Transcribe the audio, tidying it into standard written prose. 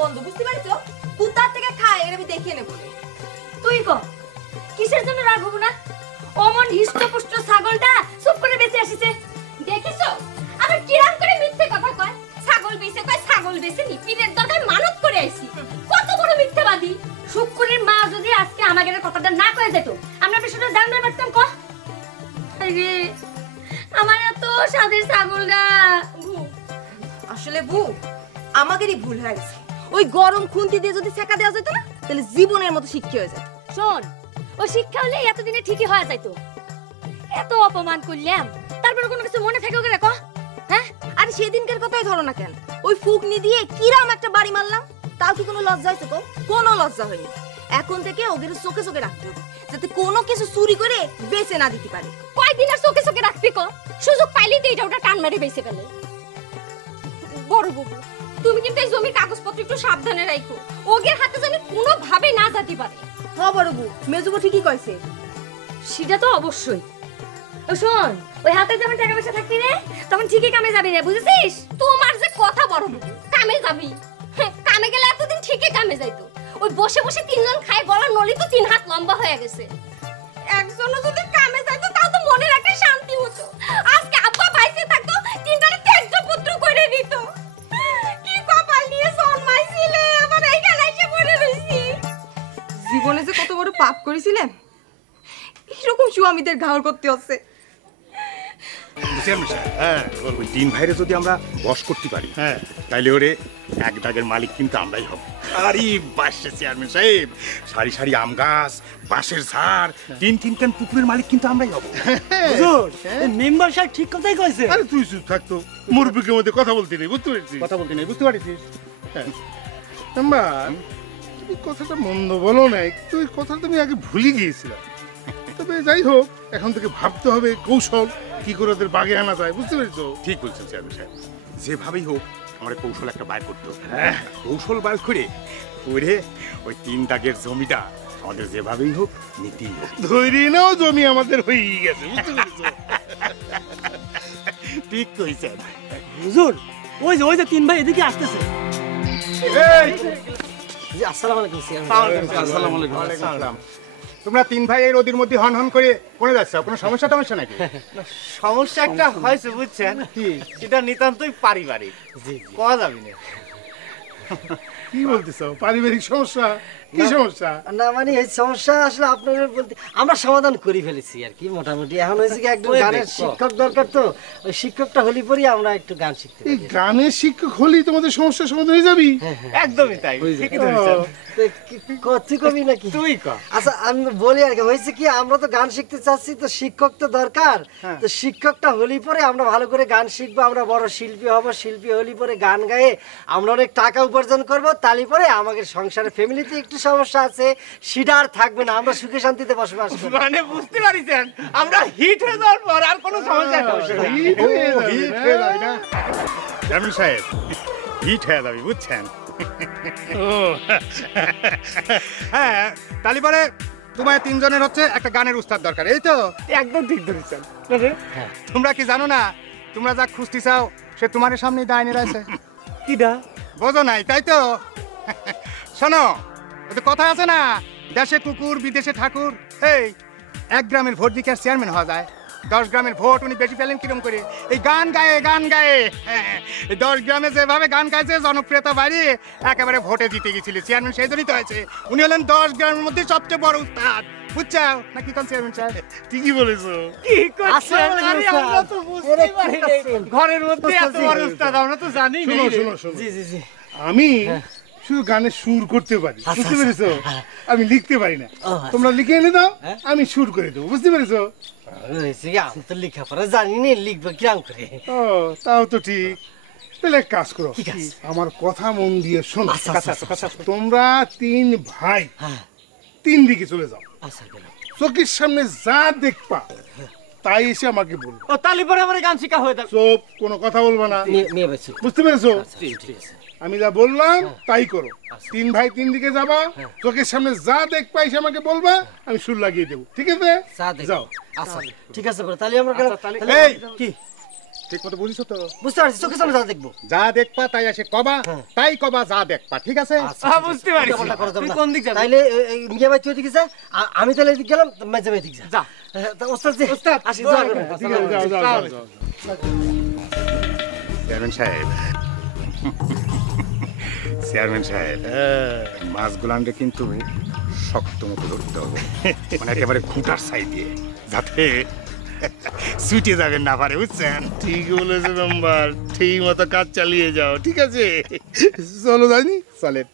বন্ধ, বুঝতে পারছো? কুত্তার থেকে খায় এর আমি দেখিয়ে নেব। তুই ক কিসের জন্য রাগ হবো না? অমন হিষ্টপুষ্ট ছাগলটা চুপ করে বেঁচে আসিছে, দেখিছো? আবার কিরাম করে মিথ্যে কথা কয়। ছাগল বেঁচে কয় ছাগল বেঁচে নি, পীরের দরকার মানত করে আইছি। কত বড় মিথ্যাবাদী! শুক্রের মা যদি আজকে আমাদের কথাটা না কয়ে যেত, আমরা বিষয়টা জানতে পারতাম। ক আরে আমার এত সাদের ছাগলটা। আসলে বউ, আমাদেরই ভুল হয়ে গেছে। ওই গরম খুন্তি দিয়ে যদি ছেঁকা দেওয়া যেত না, তাহলে জীবনের মতো শিক্ষা হয়ে যেত। শোন, ও শিক্ষা হলে এতদিনে ঠিকই হয়ে যাইতো। এত অপমান করলাম, তারপরে কোনো কিছু মনে থাকে ওকে রাখো? হ্যাঁ, আর সেদিনকার কথাই ধরো না কেন? ওই ফুকনি দিয়ে কিরাম একটা বাড়ি মারলাম, তাও কি কোনো লজ্জা হয়েছে? কোনো লজ্জা হয়নি। এখন থেকে ওদের চোখে চোখে রাখতে হবে, যাতে কোনো কিছু চুরি করে বেঁচে না দিতে পারে। কয়দিন আর চোখে চোখে রাখবি? ক সুযোগ পাইলেই তো এটা ওটা টান মারি বেঁচে ফেলে। বড় বাবু, তুমি কিন্তু এই জমির কাগজপত্র একটু সাবধানে রাখো, ওদের হাতে যেন কোনো ভাবে না যেতে পারে। হ্যাঁ বড় বউ, মেজুবু ঠিকই কইছে। সেটা তো অবশ্যই। ও শোন, ওই হাতে যখন টাকা পয়সা থাকবি রে, তখন ঠিকই কামে যাবি রে, বুঝেছিস? তোমার যে কথা বড় বাবু, কামে যাবি? কামে গেলে এতদিন ঠিকই কামে যাইতো। ওই বসে বসে তিনজন খায়, গলার নলি তো 3 হাত লম্বা হয়ে গেছে। একজনও যদি কামে যাইতো, তাও তো মনে রাখতে শান্তি হতো। আজকে আব্বা বাইসে থাকতো, 3টারে ত্যায্য পুত্র করে দিত। কি কপাল নিয়ে জন্মাইছিলে, আবার এইখানে এসে পড়ে রইছি। জীবনে যে কত বড় পাপ করেছিলেন, এরকম স্বামীদের ঘাড় করতে হচ্ছে। হ্যাঁ, ওই 3 ভাইরে যদি আমরা বশ করতে পারি, হ্যাঁ, তাইলে ওরে এক দাগের মালিক কিন্তু আমরাই হব। আরে বাসে চেয়ারম্যান সাহেব, সারি সারি আম গাছ, বাঁশের ঝাড়, 3 পুকুরের মালিক কিন্তু আমরাই হব। হুজুর, এই মেম্বার সাহেব ঠিক কথাই কইছে। আরে তুই চুপ থাকতো, মুরব্বিকের মধ্যে কথা বলতে নেই, বুঝতে পেরেছিস? কথা বলতে নেই, বুঝতে পারছিস? হ্যাঁ। মেম্বার, তুমি কথাটা মন্দ বলো না, তুই কথা তুমি আগে ভুলে গিয়েছিলাম। তবে যাই হোক, এখন থেকে ভাবতে হবে কৌশল, কি করে ওদের বাগে আনা যায়, বুঝতে পেরেছো? ঠিক বলছেন চেয়ারম্যান সাহেব, যেভাবেই হোক আমার কৌশল একটা বাইর করতে হবে। কৌশল বাইর করে ওরে ওই 3 দাগের জমিটা আমাদের যেভাবেই হোক নিতেই হবে। ধরে নাও জমি আমাদের হয়ে গেছে, বুঝতে পেরেছো? ঠিক কইছেন হুজুর, ওই যে 3 ভাই এদিকে আসতেছে। এই জি, আসসালামু আলাইকুম চেয়ারম্যান। আসসালামু আলাইকুম। ওয়ালাইকুম আসসালাম। তোমরা 3 ভাই এই নদীর মধ্যে হন হন করে কোনে যাচ্ছ? কোনো সমস্যা নাকি? সমস্যা একটা হয়েছে, বুঝছেন? এটা নিতান্তই পারিবারিক, কওয়া যাবে না। কি বলতেছো? পারিবারিক সমস্যা? কি সমস্যা? না মানে এই সমস্যা আসলে আপনারা বলতে আমরা সমাধান করে ফেলেছি আর কি মোটামুটি। এখন হয়েছে কি একজন গানের শিক্ষক দরকার, তো ওই শিক্ষকটা হলি পরই আমরা একটু গান শিখতে এই পারি। গানের শিক্ষক হলেই তোমাদের সমস্যার সমাধান হয়ে যাবে? একদমই তাই, ঠিকই ধরেছেন। তুই কবি নাকি? তুই ক। আচ্ছা আমি বলি আর কি, হয়েছে কি আমরা তো গান শিখতে চাচ্ছি, তো শিক্ষক তো দরকার। তো শিক্ষকটা হলি পরে আমরা ভালো করে গান শিখবো, আমরা বড় শিল্পী হব, শিল্পী হলি পরে গান গায়ে আমরা অনেক টাকা উপার্জন করব, তালি পরে আমাদের সংসারে ফ্যামিলিতে একটু সমস্যা আছে সেটা আর থাকবে না, আমরা সুখে শান্তিতে বসবাস করব। মানে বুঝতে পারিছেন, আমরা হিট হয়ে যাওয়ার পর আর কোনো সমস্যা হবে না। হিট হয়ে যাবে না? চেয়ারম্যান সাহেব, হিট হয়ে যাবে, বুঝছেন? হ্যাঁ, তালি পরে তোমার 3 জনের হচ্ছে একটা গানের উস্তাদ দরকার, এই তো? একদম ঠিক ধরেছেন। তোমরা কি জানো না, তোমরা যা খুঁজতে চাও সে তোমার সামনেই দাঁড়িয়ে রয়েছে? কিডা? বোঝো নাই, তাই তো? শোনো, ওই তো কথা আছে না, দেশে কুকুর বিদেশে ঠাকুর। এই 1 গ্রামের ভোট দিকে আর চেয়ারম্যান হওয়া যায়? 10 গ্রামের ভোট উনি বেশি পেলেন কিরম করে? এই গান গায়ে এই 10 গ্রামে যেভাবে গান গাইছে, জনপ্রিয়তা বাড়িয়ে একেবারে ভোটে জিতে গেছিল চেয়ারম্যান, সেই জন্যই তো হয়েছে। উনি হলেন 10 গ্রামের মধ্যে সবচেয়ে বড় উস্তাদ, বুঝছো নাকি? কোন চেয়ারম্যান সাহেব ঠিকই বলেছো। কি করছেন? আরে আমরা তো বুঝতে পারি নাই, ঘরের মধ্যে এত বড় উস্তাদ আমরা তো জানি না। শোনো, জি জি জি। আমি শুধু গানে সুর করতে পারি, বুঝতে পেরেছো? আমি লিখতে পারি না। তোমরা লিখে এনে দাও, আমি সুর করে দেবো, বুঝতে পেরেছো? হয়েছে কি আমি তো লেখাপড়া জানি না, লিখবো কিরাম করে? ও, তাও তো ঠিক। তাহলে এক কাজ করো, আমার কথা মন দিয়ে শোনো। তোমরা 3 ভাই 3 দিকে চলে যাও, আচ্ছা গেলাম। চোখের সামনে যা দেখবা তাই এসে আমাকে বলবো। ও তালি পরে আমার গান শিখা হয়ে যাবে। চুপ, কোনো কথা বলবা না, নিয়ে বেশি। বুঝতে পেরেছো? ঠিক আছে। আমি যা বললাম তাই করো। 3 ভাই 3 দিকে যাবা, চোখের সামনে যা দেখবা এসে আমাকে বলবা, আমি সুর লাগিয়ে দেবো, ঠিক আছে? যাও। আচ্ছা ঠিক আছে, তাহলে আমরা গেলাম। এই কি ঠিক মতো বুঝিস তো? বুঝতে পারছি, চোখের সামনে যা দেখবো। যা দেখবা তাই আসে কবা, তাই কবা যা দেখবা, ঠিক আছে? বুঝতে পারছি। উল্টাপাল্টা করা যাবে তুই না। কোন দিক যাবি? তাইলে মিয়া ভাই তুই এদিকে যা, আমি তাহলে এদিকে গেলাম, মেজে ভাই এদিকে যা। যা। তা ওস্তাদ জি, আসি, দোয়া করবেন। ঠিক আছে, যাও, যাও, যাও, যাও। চেয়ারম্যান সাহেব, চেয়ারম্যান সাহেব, মাছগুলানটা কিন্তু শক্ত মতো ধরতে হবে, মানে একেবারে খুঁটার সাই দিয়ে, যাতে ছুটে যাবেন না পারে, বুঝছেন? ঠিক বলেছে মেম্বার, ঠিক মতো কাজ চালিয়ে যাও, ঠিক আছে? চলো জানি। চলেন।